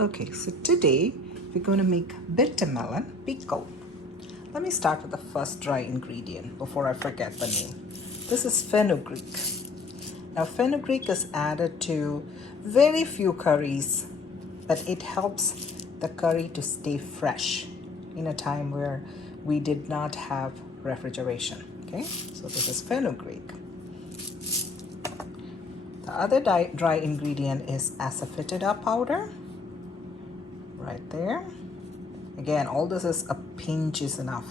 Okay, so today we're going to make bitter melon pickle. Let me start with the first dry ingredient before I forget the name. This is fenugreek. Now, fenugreek is added to very few curries, but it helps the curry to stay fresh in a time where we did not have refrigeration. Okay, so this is fenugreek. The other dry ingredient is asafoetida powder, right there. Again, all this is a pinch is enough.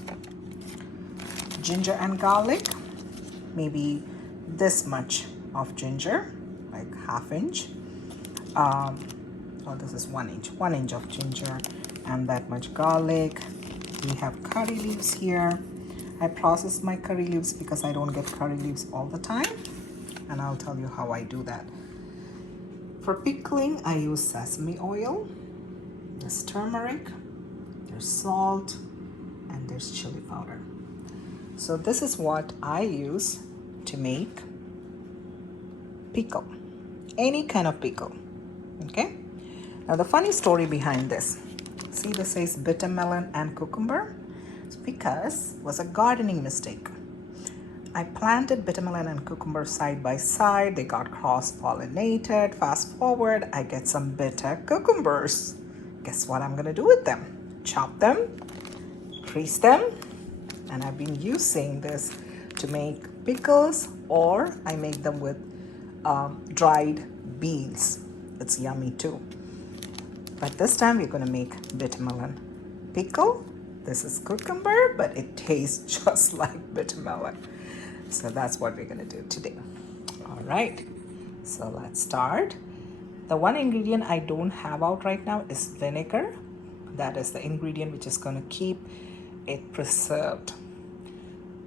Ginger and garlic, maybe this much of ginger, like half inch. Oh, this is 1 inch of ginger and that much garlic. We have curry leaves here. I process my curry leaves because I don't get curry leaves all the time, and I'll tell you how I do that. For pickling, I use sesame oil, there's turmeric, there's salt, and there's chili powder. So this is what I use to make pickle, any kind of pickle. Okay, now the funny story behind this, see this says bitter melon and cucumber? It's because it was a gardening mistake. I planted bitter melon and cucumber side by side. They got cross-pollinated. Fast forward, I get some bitter cucumbers. Guess what I'm gonna do with them? Chop them, crease them, and I've been using this to make pickles, or I make them with dried beans. It's yummy too. But this time we're gonna make bitter melon pickle. This is cucumber, but it tastes just like bitter melon. So that's what we're gonna do today. All right, so let's start. The one ingredient I don't have out right now is vinegar. That is the ingredient which is gonna keep it preserved.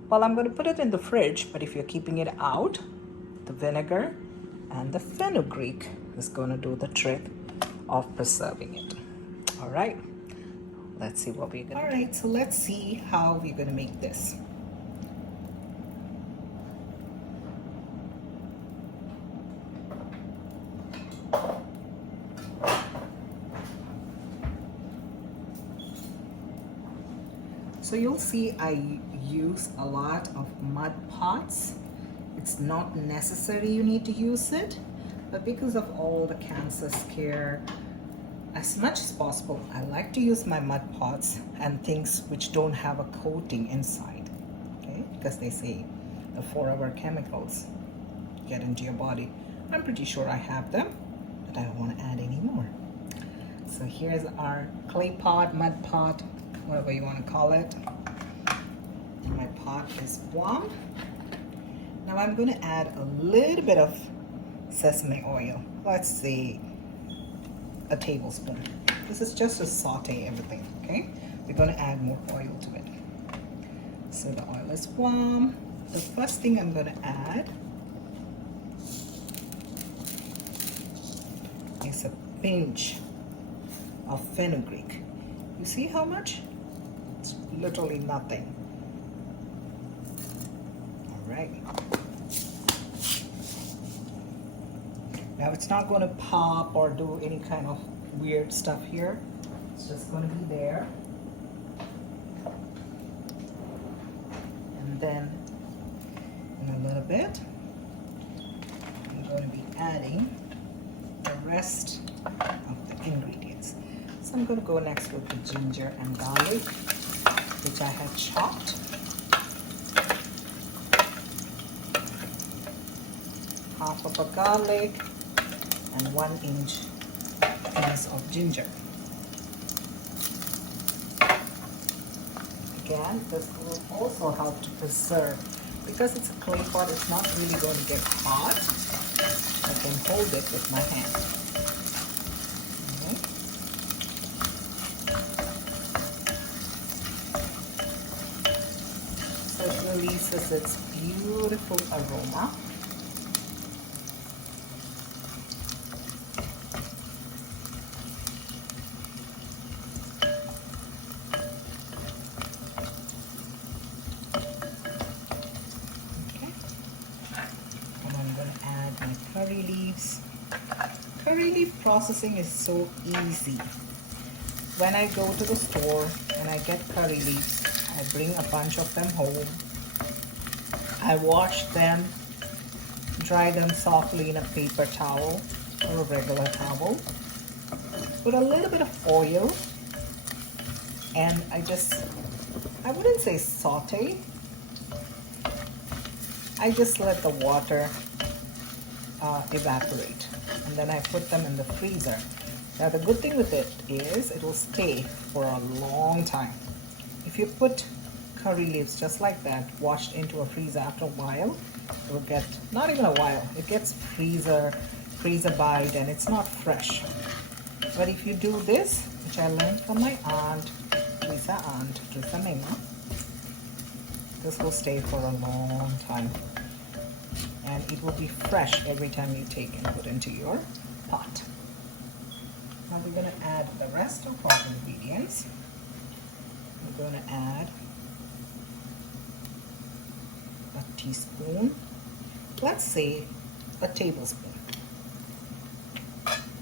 Well, I'm gonna put it in the fridge, but if you're keeping it out, the vinegar and the fenugreek is gonna do the trick of preserving it. All right, let's see what we're gonna do. All right, so let's see how we're gonna make this. So you'll see I use a lot of mud pots. It's not necessary you need to use it, but because of all the cancer scare, as much as possible, I like to use my mud pots and things which don't have a coating inside, okay? Because they say the forever chemicals get into your body. I'm pretty sure I have them, but I don't want to add any more. So here's our clay pot, mud pot, whatever you want to call it. And my pot is warm. Now I'm going to add a little bit of sesame oil. Let's say a tablespoon. This is just to saute everything, okay? We're going to add more oil to it. So the oil is warm. The first thing I'm going to add is a pinch of fenugreek. You see how much? It's literally nothing. All right. Now it's not going to pop or do any kind of weird stuff here. It's just going to be there. And then in a little bit, I'm going to be adding the rest of the ingredients. So I'm going to go next with the ginger and garlic, which I had chopped. Half of a garlic and 1 inch piece of ginger. Again, this will also help to preserve. Because it's a clay pot, it's not really going to get hot. I can hold it with my hand. So it releases its beautiful aroma. Curry leaf processing is so easy. When I go to the store and I get curry leaves, I bring a bunch of them home. I wash them, dry them softly in a paper towel or a regular towel. Put a little bit of oil and I wouldn't say saute. I just let the water evaporate, and then I put them in the freezer. Now the good thing with it is it will stay for a long time. If you put curry leaves just like that, washed into a freezer, after a while, it will get, not even a while, it gets freezer bite and it's not fresh. But if you do this, which I learned from my aunt, Teresa Mema, this will stay for a long time. And it will be fresh every time you take and put into your pot. Now we're going to add the rest of our ingredients. We're going to add a teaspoon, let's say a tablespoon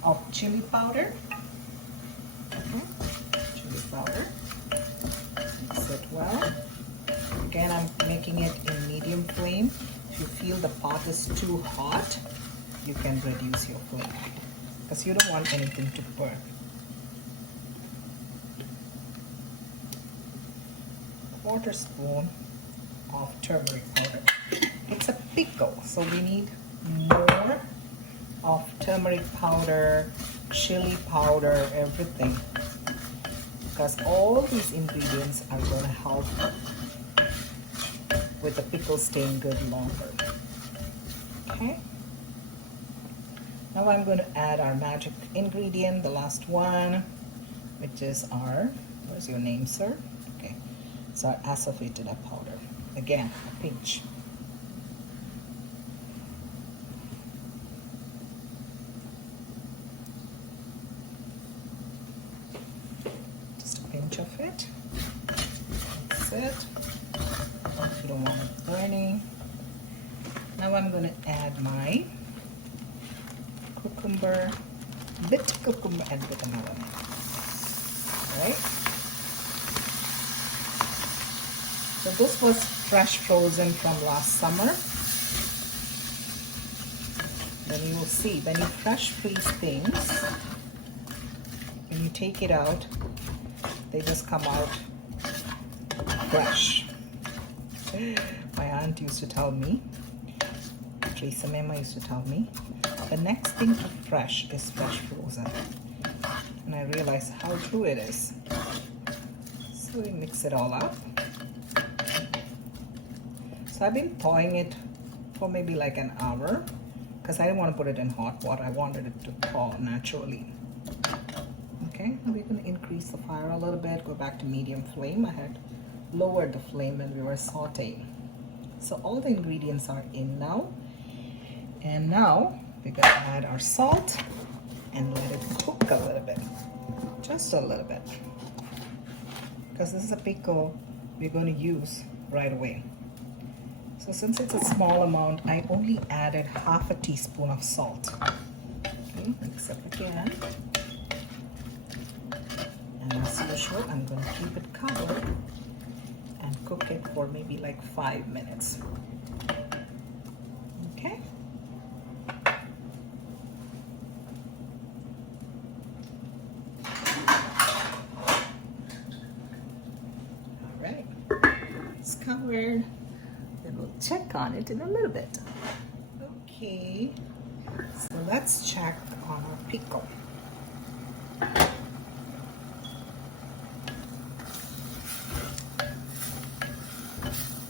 of chili powder. Chili powder. Mix it well. Again, I'm making it in medium flame. If you feel the pot is too hot, you can reduce your flame because you don't want anything to burn. Quarter spoon of turmeric powder. It's a pickle, so we need more of turmeric powder, chili powder, everything, because all these ingredients are going to help with the pickle staying good longer. Okay. Now I'm going to add our magic ingredient, the last one, which is our, where's your name, sir? Okay, it's our asafoetida powder. Again, a pinch. Just a pinch of it. That's it. You don't want it burning. Now I'm going to add my cucumber, bit cucumber and bit melon. Alright. So this was fresh frozen from last summer. Then you will see when you fresh freeze things, when you take it out, they just come out fresh. My aunt used to tell me, Teresa Mema used to tell me, the next thing to fresh is fresh frozen. And I realized how true it is. So we mix it all up. So I've been thawing it for maybe like an hour because I didn't want to put it in hot water. I wanted it to thaw naturally. Okay, now we're going to increase the fire a little bit, go back to medium flame. I had lowered the flame when we were sauteing. So all the ingredients are in now. And now we're going to add our salt and let it cook a little bit. Just a little bit. Because this is a pickle we're going to use right away. So since it's a small amount, I only added half a teaspoon of salt. Okay, mix it again. And as usual, I'm going to keep it covered and cook it for maybe like 5 minutes. Okay. All right, it's covered. Then we'll check on it in a little bit. Okay, so let's check on our pickle.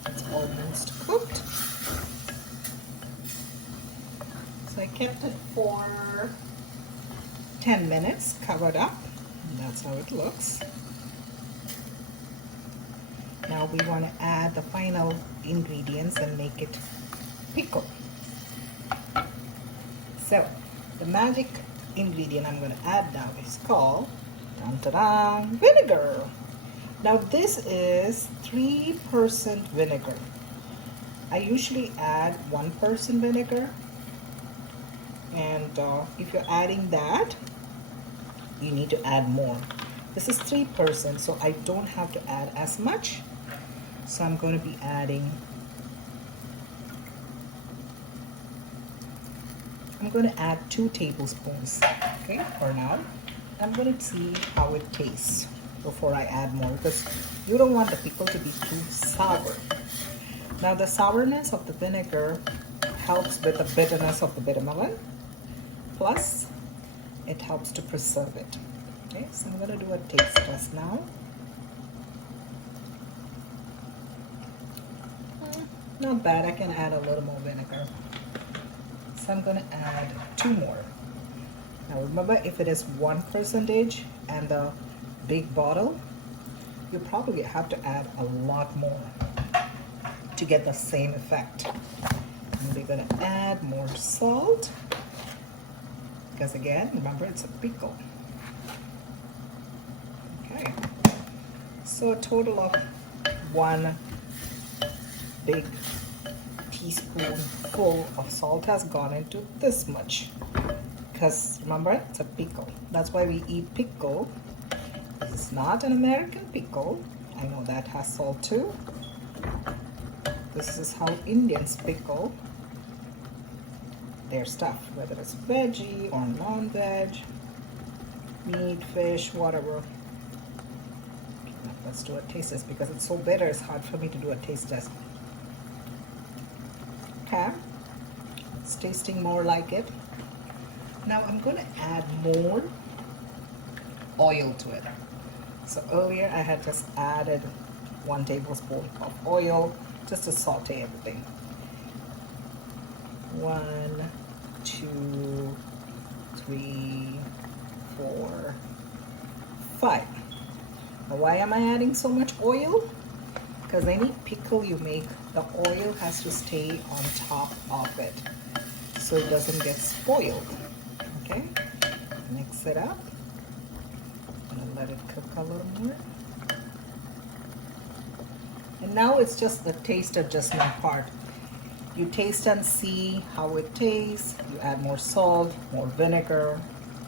It's almost cooked. So I kept it for 10 minutes covered up, and that's how it looks. Now we want to add the final ingredients and make it pickle. So the magic ingredient I'm going to add now is called vinegar. Now this is 3% vinegar. I usually add 1% vinegar And if you're adding that, you need to add more. This is 3%, so I don't have to add as much. So I'm going to be adding, I'm going to add 2 tablespoons, okay, for now. I'm going to see how it tastes before I add more, because you don't want the pickle to be too sour. Now the sourness of the vinegar helps with the bitterness of the bitter melon, plus it helps to preserve it. Okay, so I'm going to do a taste test now. Not bad. I can add a little more vinegar. So I'm going to add 2 more. Now remember, if it is 1% and a big bottle, you probably have to add a lot more to get the same effect. And we're going to add more salt, because again, remember, it's a pickle. Okay, so a total of 1 big teaspoon full of salt has gone into this much, because remember, it's a pickle. That's why we eat pickle. This is not an American pickle. I know that has salt too. This is how Indians pickle their stuff, whether it's veggie or non-veg, meat, fish, whatever. Now let's do a taste test, because it's so bitter, it's hard for me to do a taste test. Okay, it's tasting more like it. Now I'm going to add more oil to it. So earlier I had just added 1 tablespoon of oil just to saute everything. 1, 2, 3, 4, 5. Now why am I adding so much oil? Because any pickle you make, the oil has to stay on top of it so it doesn't get spoiled. Okay, mix it up and let it cook a little more. And now it's just the taste adjustment part. You taste and see how it tastes. You add more salt, more vinegar,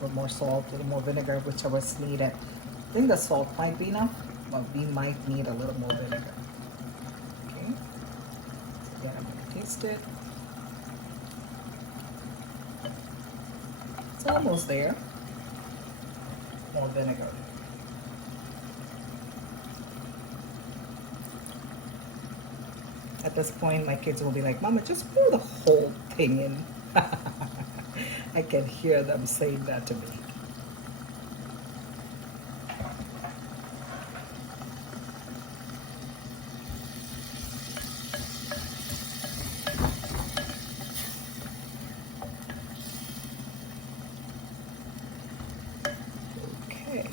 or more salt, a little more vinegar, whichever is needed. I think the salt might be enough, but we might need a little more vinegar. Okay, again, I'm going to taste it. It's almost there. More vinegar. At this point, my kids will be like, Mama, just pour the whole thing in. I can hear them saying that to me. Okay.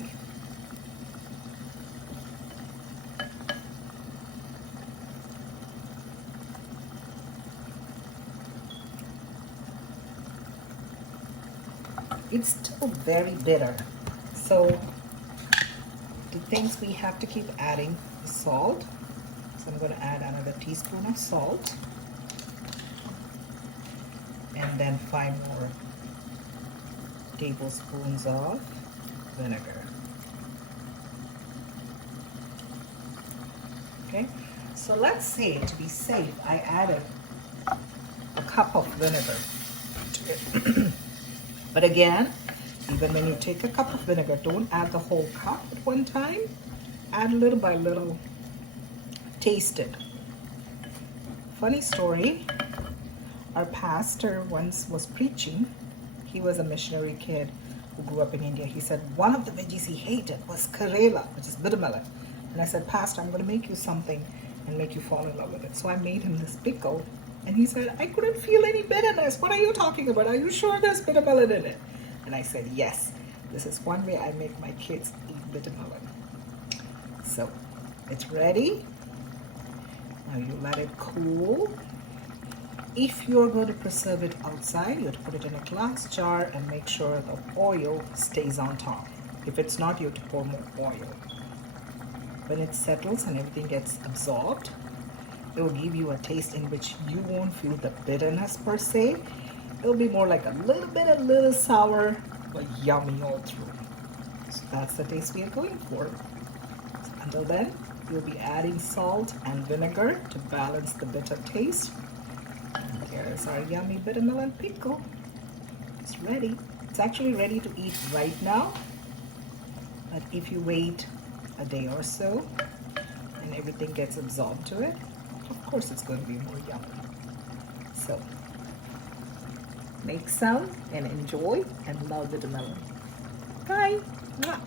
It's still very bitter. So the things we have to keep adding is salt. So I'm going to add another teaspoon of salt. And then 5 more tablespoons of vinegar. Okay, so let's say to be safe, I added a cup of vinegar to it. But again, even when you take a cup of vinegar, don't add the whole cup at one time. Add little by little. Taste it. Funny story, our pastor once was preaching. He was a missionary kid who grew up in India. He said one of the veggies he hated was karela, which is bitter melon. And I said, Pastor, I'm going to make you something and make you fall in love with it. So I made him this pickle. And he said, I couldn't feel any bitterness. What are you talking about? Are you sure there's bitter melon in it? And I said, yes. This is one way I make my kids eat bitter melon. So it's ready. Now you let it cool. If you're going to preserve it outside, you have to put it in a glass jar and make sure the oil stays on top. If it's not, you have to pour more oil. When it settles and everything gets absorbed, it will give you a taste in which you won't feel the bitterness per se, It'll be more like a little sour, but yummy all through. So that's the taste we are going for. So until then, we'll be adding salt and vinegar to balance the bitter taste. And here's our yummy bitter melon pickle. It's ready. It's actually ready to eat right now. But if you wait a day or so and everything gets absorbed to it, of course it's going to be more yummy. So make some and enjoy and love bitter melon. Bye. Mwah.